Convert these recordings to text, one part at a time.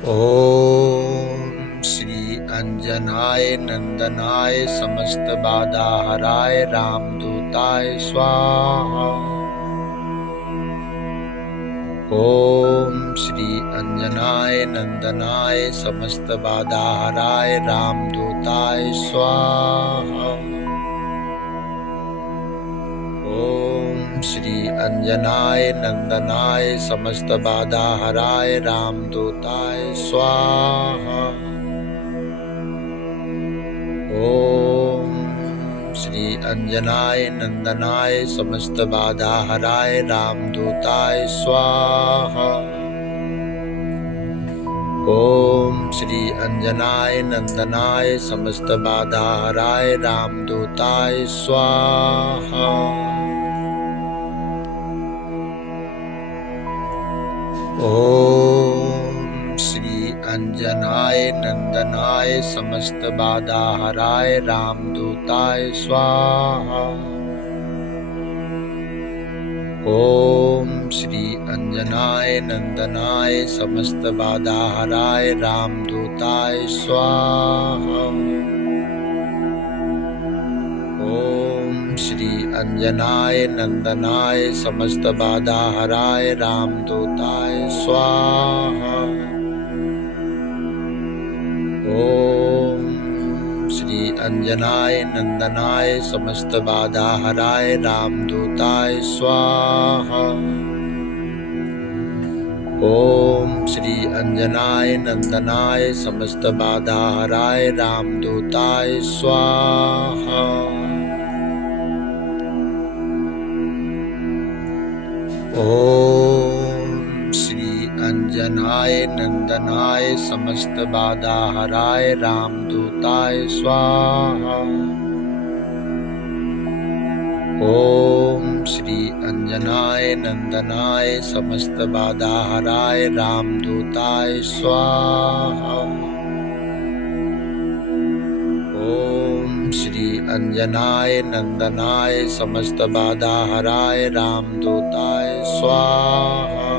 ओम श्री अंजनाय नंदनाय समस्त बाधा हराय रामदूताय स्वाहा। ओम श्री अंजनाय नंदनाय समस्त बाधा हराय रामदूताय स्वाहा। ओम श्री अंजनाय नंदनाय समस्त बाधा हराय रामदूताय स्वाहा। ओम श्री अंजनाय नंदनाय समस्त बाधा हराय रामदूताय स्वाहा। ओम श्री अंजनाय नंदनाय समस्त बाधा हराय रामदूताय स्वाहा। ओम श्री अंजनाय नंदनाय समस्त बाधा हराय रामदूताय स्वाहा। ओम श्री अंजनाय नंदनाय समस्त बाधा हराय रामदूताय स्वाहा। ओम श्री अंजनाय नंदनाय समस्त बाधा हराय रामदूताय स्वाहा। ओम श्री अंजनाय नंदनाय समस्त बाधा हराय रामदूताय स्वाहा। ओम श्री अंजनाय नंदनाय समस्त बाधा हराय रामदूताय स्वाहा। ओम श्री अंजनाय नंदनाय समस्त बाधा हराय रामदूताय स्वाहा। ओम श्री अंजनाय नंदनाय समस्त बाधा हराय रामदूताय स्वाहा। ओम श्री अंजनाय नंदनाय समस्त बाधा हराय रामदूताय स्वाहा।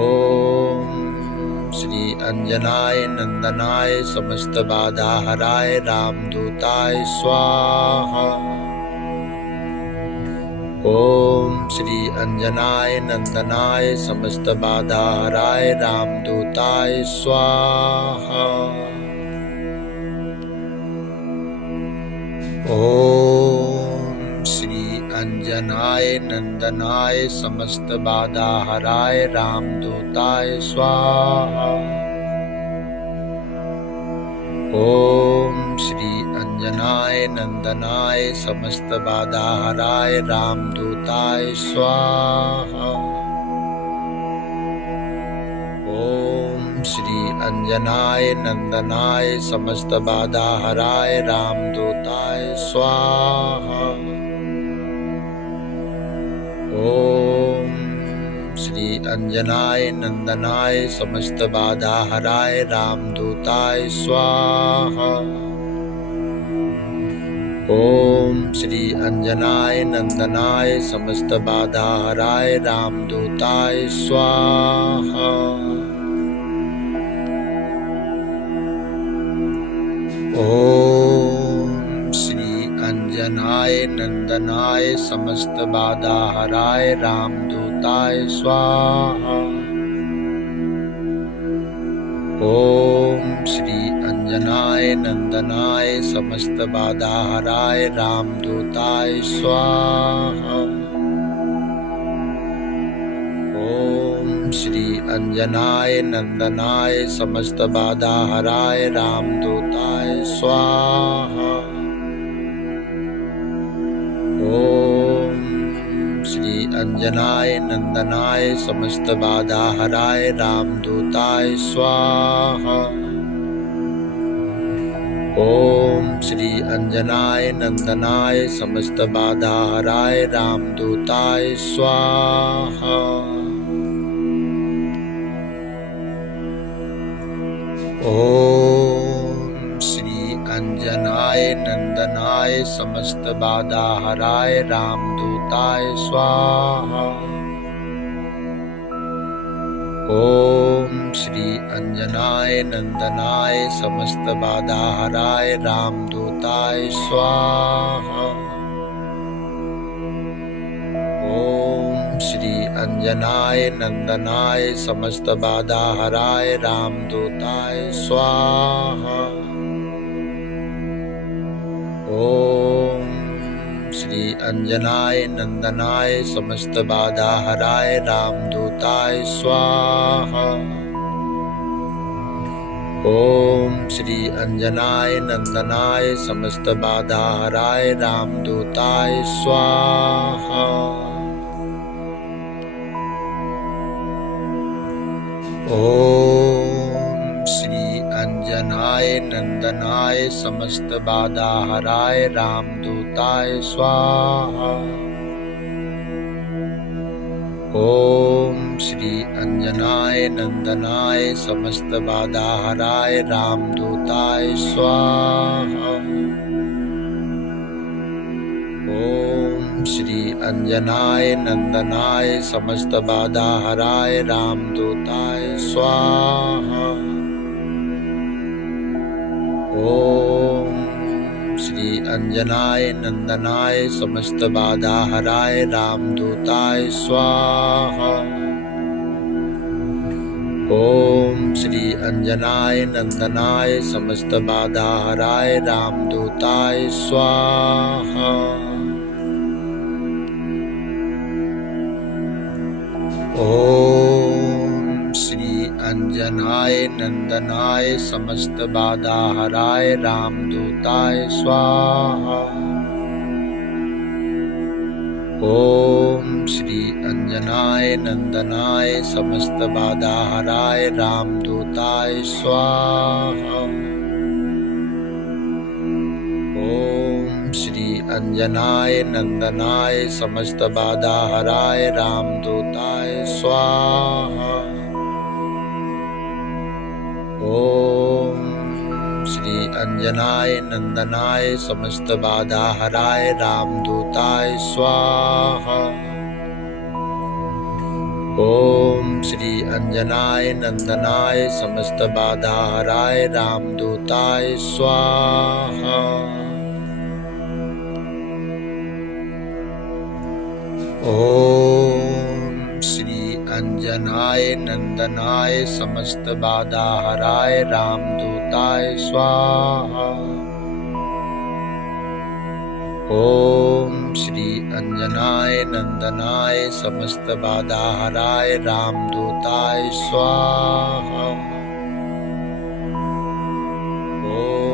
ओम श्री अंजनाय नंदनाय समस्त बाधा हराय रामदूताय स्वाहा। ओम श्री अंजनाय नंदनाय समस्त बाधा हराय रामदूताय स्वाहा। ओम श्री अंजनाय नंदनाय समस्त बाधा हराय रामदूताय स्वाहा। ओम श्री अंजनाय नंदनाय समस्त बाधा हराय रामदूताय स्वाहा। ओम श्री अंजनाय नंदनाय समस्त बाधा हराय रामदूताय स्वाहा। ओम श्री अंजनाय नंदनाय समस्त बाधा हराय रामदूताय स्वाहा। ओम श्री अंजनाय नंदनाय समस्त बाधा हराय रामदूताय स्वाहा। ओम श्री अंजनाय नंदनाय समस्त बाधा हराय रामदूताय स्वाहा। ओम श्री अंजनाय नंदनाय समस्त बाधा हराय रामदूताय स्वाहा। ओम श्री अंजनाय नंदनाय समस्त बाधा हराय रामदूताय स्वाहा। ओम श्री अंजनाय नंदनाय समस्त बाधा हराय रामदूताय स्वाहा। ओम श्री अंजनाय नंदनाय समस्त बाधा हराय रामदूताय स्वाहा। ओम श्री अंजनाय नंदनाय समस्त बाधा हराय रामदूताय स्वाहा। ओम श्री अंजनाय नंदनाय समस्त बाधा हराय रामदूताय स्वाहा। ओम श्री अंजनाय नंदनाय समस्त बाधा हराय रामदूताय स्वाहा। ओम श्री अंजनाय नंदनाय समस्त बाधा हराय रामदूताय स्वाहा। ओम श्री अंजनाय नंदनाय समस्त बाधा हराय रामदूताय स्वाहा। ओम श्री अंजनाय नंदनाय समस्त बाधा हराय रामदूताय स्वाहा। ओम श्री अंजनाय नंदनाय समस्त बाधा हराय रामदूताय स्वाहा। ओम श्री अंजनाय नंदनाय समस्त बाधा हराय रामदूताय स्वाहा। ओम श्री अंजनाय नंदनाय समस्त बाधा हराय रामदूताय स्वाहा। ओम श्री अंजनाय नंदनाय समस्त बाधा हराय रामदूताय स्वाहा। ओम श्री अंजनाय नंदनाय समस्त बाधा हराय रामदूताय स्वाहा। ओम श्री अंजनाय नंदनाय समस्त बाधा हराय रामदूताय स्वाहा। ओम श्री अंजनाय नंदनाय समस्त बाधा हराय रामदूताय स्वाहा। ओम श्री अंजनाय नंदनाय समस्त बाधा हराय रामदूताय स्वाहा। ओम श्री अंजनाय नंदनाय समस्त बाधा हराय रामदूताय स्वाहा। ओम श्री अंजनाय नंदनाय समस्त बाधा हराय रामदूताय स्वाहा। ओम श्री अंजनाय नंदनाय समस्त बाधा हराय रामदूताय स्वाहा।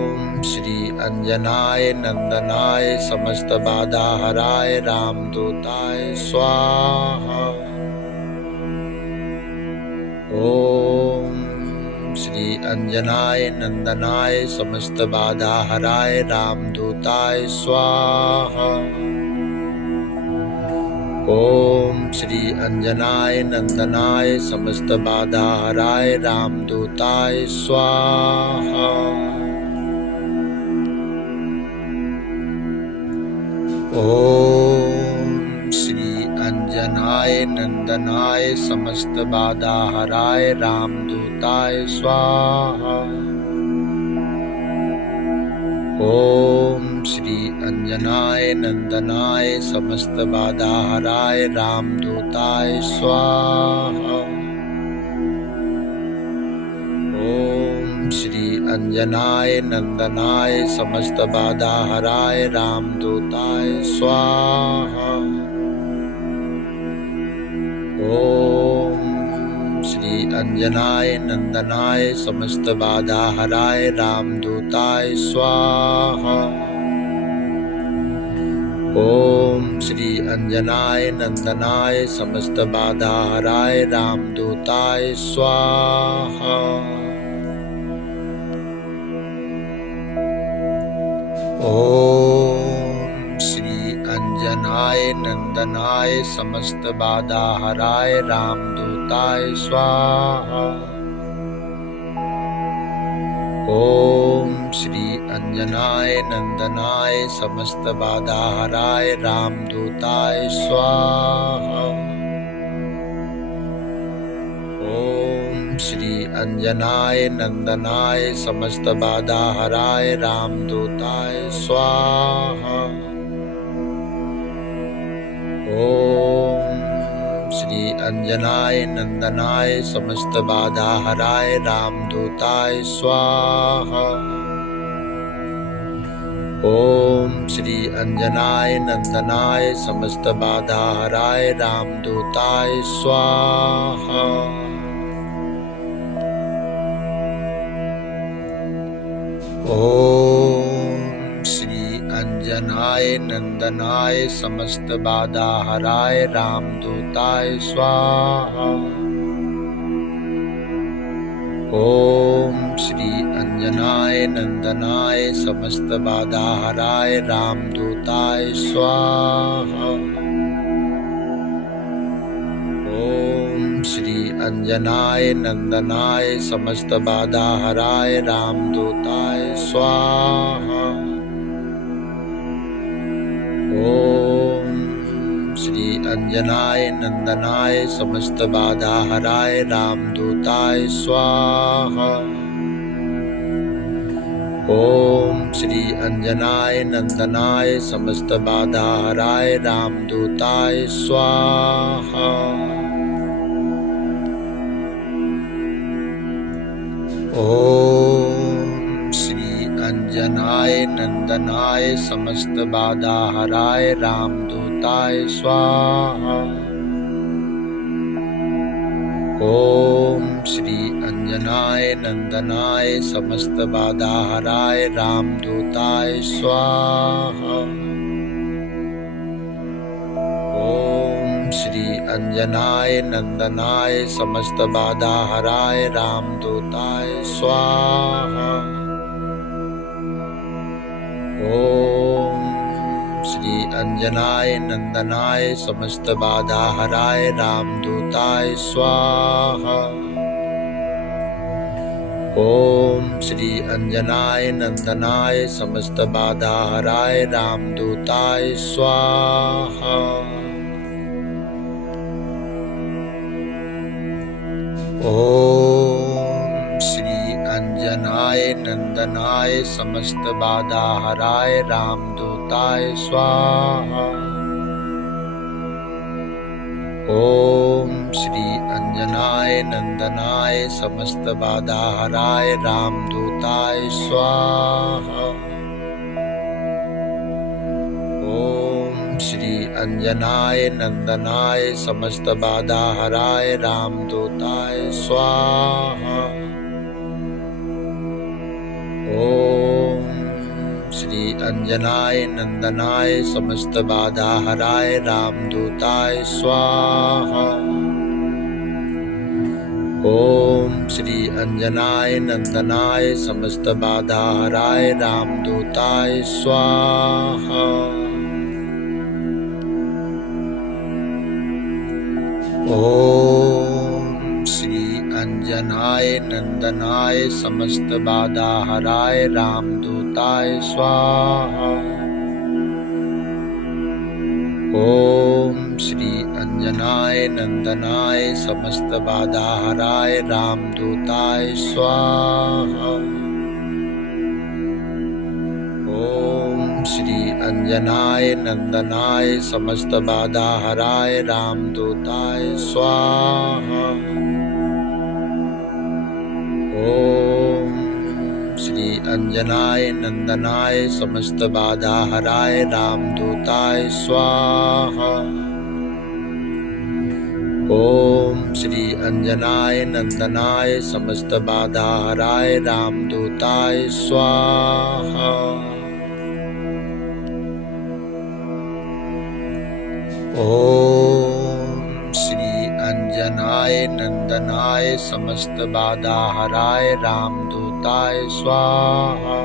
ओम श्री अंजनाय नंदनाय समस्त बाधा हराय रामदूताय स्वाहा। ओम श्री अंजनाय नंदनाय समस्त बाधा हराय रामदूताय स्वाहा। ओम श्री अंजनाय नंदनाय समस्त बाधा हराय रामदूताय स्वाहा। ओम श्री अंजनाय नंदनाय समस्त बाधा हराय रामदूताय स्वाहा। ओम श्री अंजनाय नंदनाय समस्त बाधा हराय रामदूताय स्वाहा। ओम श्री अंजनाय नंदनाय समस्त बाधा हराय रामदूताय स्वाहा। ओम श्री अंजनाय नंदनाय समस्त बाधा हराय रामदूताय स्वाहा। ओम श्री अंजनाय नंदनाय समस्त बाधा हराय रामदूताय स्वाहा। ओम श्री अंजनाय नंदनाय समस्त बाधा हराय रामदूताय स्वाहा। ओम श्री अंजनाय नंदनाय समस्त बाधा हराय रामदूताय स्वाहा। ओम श्री अंजनाय नंदनाय समस्त बाधा हराय रामदूताय स्वाहा। ओम श्री अंजनाय नंदनाय समस्त बाधा हराय रामदूताय स्वाहा। ओम श्री अंजनाय नंदनाय समस्त बाधा हराय रामदूताय स्वाहा। ओम श्री अंजनाय नंदनाय समस्त बाधा हराय रामदूताय स्वाहा। ओम श्री अंजनाय नंदनाय समस्त बाधा हराय रामदूताय स्वाहा। ओम श्री अंजनाय नंदनाय समस्त बाधा हराय रामदूताय स्वाहा। ओम श्री अंजनाय नंदनाय समस्त बाधा हराय रामदूताय स्वाहा। ओम श्री अंजनाय नंदनाय समस्त बाधा हराय रामदूताय स्वाहा। ओम श्री अंजनाय नंदनाय समस्त बाधा हराय रामदूताय स्वाहा। ओम श्री अंजनाय नंदनाय समस्त बाधा हराय रामदूताय स्वाहा। ओम श्री अंजनाय नंदनाय समस्त बाधा हराय रामदूताय स्वाहा। ओम श्री अंजनाय नंदनाय समस्त बाधा हराय रामदूताय स्वाहा। ओम श्री अंजनाय नंदनाय समस्त बाधा हराय रामदूताय स्वाहा। ओम श्री अंजनाय नंदनाय समस्त बाधा हराय रामदूताय स्वाहा। ओम श्री अंजनाय नंदनाय समस्त बाधा हराय रामदूताय स्वाहा। ओम श्री अंजनाय नंदनाय समस्त बाधा हराय रामदूताय स्वाहा। ओम श्री अंजनाय नंदनाय समस्त बाधा हराय रामदूताय स्वाहा। ओम श्री अंजनाय नंदनाय समस्त बाधा हराय रामदूताय स्वाहा। ओम श्री अंजनाय नंदनाय समस्त बाधा हराय रामदूताय स्वाहा। ओम श्री अंजनाय नंदनाय समस्त बाधा हराय रामदूताय स्वाहा। ओम श्री अंजनाय नंदनाय समस्त बाधा हराय रामदूताय स्वाहा। ओम श्री अंजनाय नंदनाय समस्त बाधा हराय रामदूताय स्वाहा। ओम श्री अंजनाय नंदनाय समस्त बाधा हराय रामदूताय स्वाहा। ओम श्री अंजनाय नंदनाय समस्त बाधा हराय रामदूताय स्वाहा।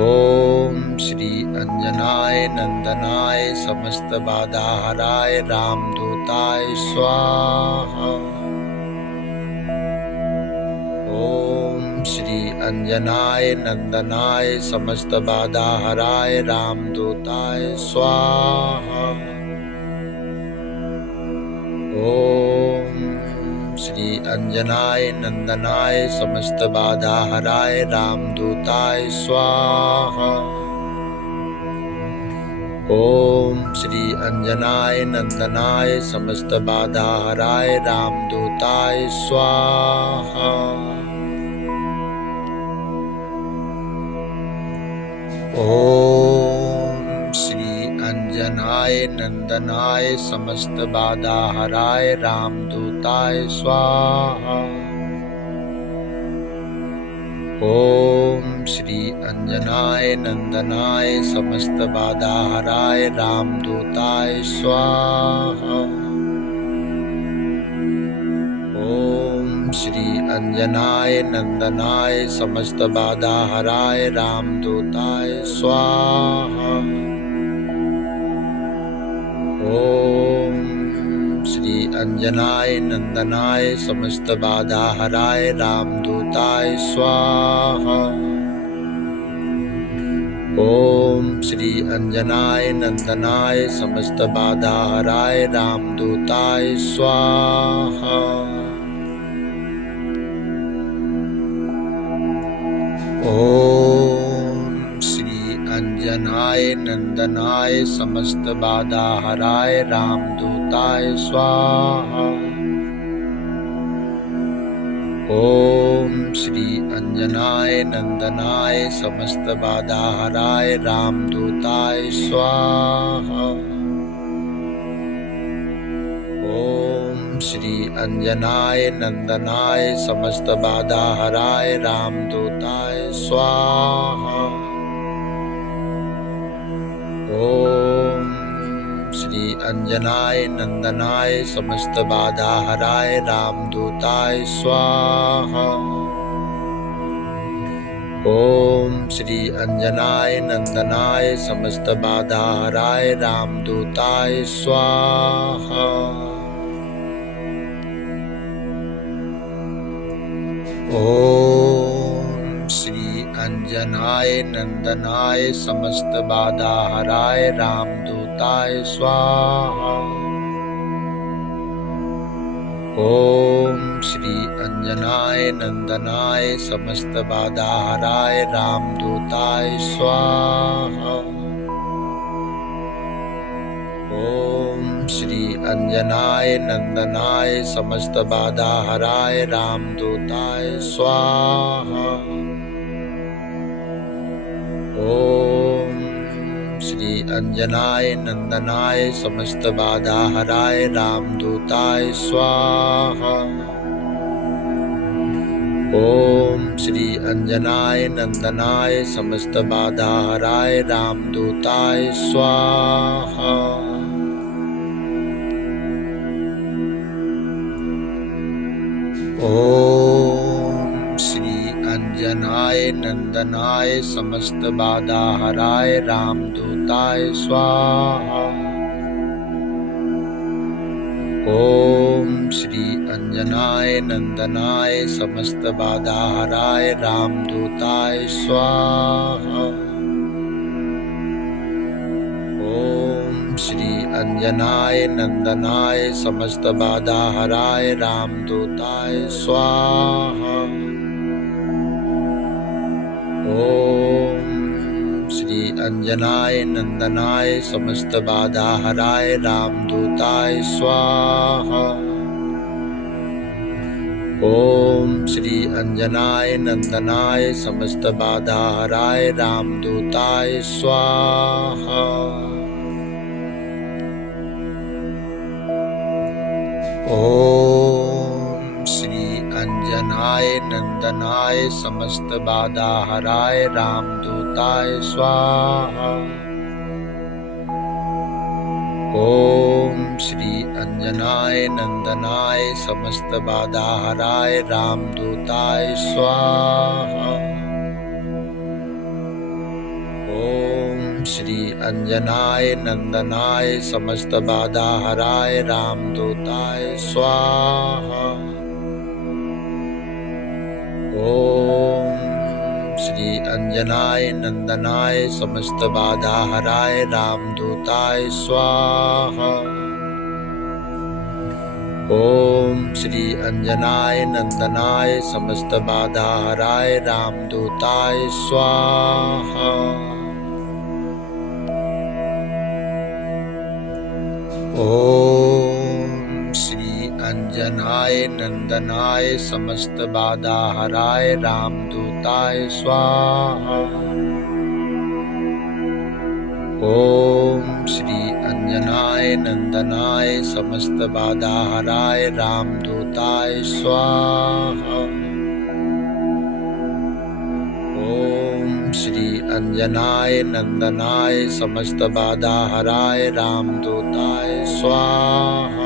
ओम श्री अंजनाय नंदनाय समस्त बाधा हराय रामदूताय स्वाहा। ओम श्री अंजनाय नंदनाय समस्त बाधा हराय रामदूताय स्वाहा। ओम श्री अंजनाय नंदनाय समस्त बाधा हराय रामदूताय स्वाहा। ओम श्री अंजनाय नंदनाय समस्त बाधा हराय रामदूताय स्वाहा। ओम श्री अंजनाय नंदनाय समस्त बाधा हराय रामदूताय स्वाहा। ओम श्री अंजनाय नंदनाय समस्त बाधा हराय रामदूताय स्वाहा। ओम श्री अंजनाय नंदनाय समस्त बाधा हराय रामदूताय स्वाहा। ओम श्री अंजनाय नंदनाय समस्त बाधा हराय रामदूताय स्वाहा। ओम श्री अंजनाय नंदनाय समस्त बाधा हराय रामदूताय स्वाहा। ओम श्री अंजनाय नंदनाय समस्त बाधा हराय रामदूताय स्वाहा। ओम श्री अंजनाय नंदनाय समस्त बाधा हराय रामदूताय स्वाहा। ओम श्री अंजनाय नंदनाय समस्त बाधा हराय रामदूताय स्वाहा। ओम श्री अंजनाय नंदनाय समस्त बाधा हराय रामदूताय स्वाहा। ओम श्री अंजनाय नंदनाय समस्त बाधा हराय रामदूताय स्वाहा। ओम श्री अंजनाय नंदनाय समस्त बाधा हराय रामदूताय स्वाहा। ओम श्री अंजनाय नंदनाय समस्त बाधा हराय रामदूताय स्वाहा। ओम श्री अंजनाय नंदनाय समस्त बाधा हराय रामदूताय स्वाहा। ओम श्री अंजनाय नंदनाय समस्त बाधा हराय रामदूताय स्वाहा। ओम श्री अंजनाय नंदनाय समस्त बाधा हराय रामदूताय स्वाहा। ओम श्री अंजनाय नंदनाय समस्त बाधा हराय रामदूताय स्वाहा। ओम श्री अंजनाय नंदनाय समस्त बाधा हराय रामदूताय स्वाहा। ओम श्री अंजनाय नंदनाय समस्त बाधा हराय रामदूताय स्वाहा। ओम श्री अंजनाय नंदनाय समस्त बाधा हराय रामदूताय स्वाहा। ओम श्री अंजनाय नंदनाय समस्त बाधा हराय रामदूताय स्वाहा। ओम श्री अंजनाय नंदनाय समस्त बाधा हराय रामदूताय स्वाहा। ओम श्री अंजनाय नंदनाय समस्त बाधा हराय रामदूताय स्वाहा। ओम श्री अंजनाय नंदनाय समस्त बाधा हराय रामदूताय स्वाहा। ओम श्री अंजनाय नंदनाय समस्त बाधा हराय रामदूताय स्वाहा। ओम श्री अंजनाय नंदनाय समस्त बाधा हराय रामदूताय स्वाहा। ओम श्री अंजनाय नंदनाय समस्त बाधा हराय रामदूताय स्वाहा। ओम श्री अंजनाय नंदनाय समस्त बाधा हराय रामदूताय स्वाहा। ओम श्री अंजनाय नंदनाय समस्त बाधा हराय रामदूताय स्वाहा।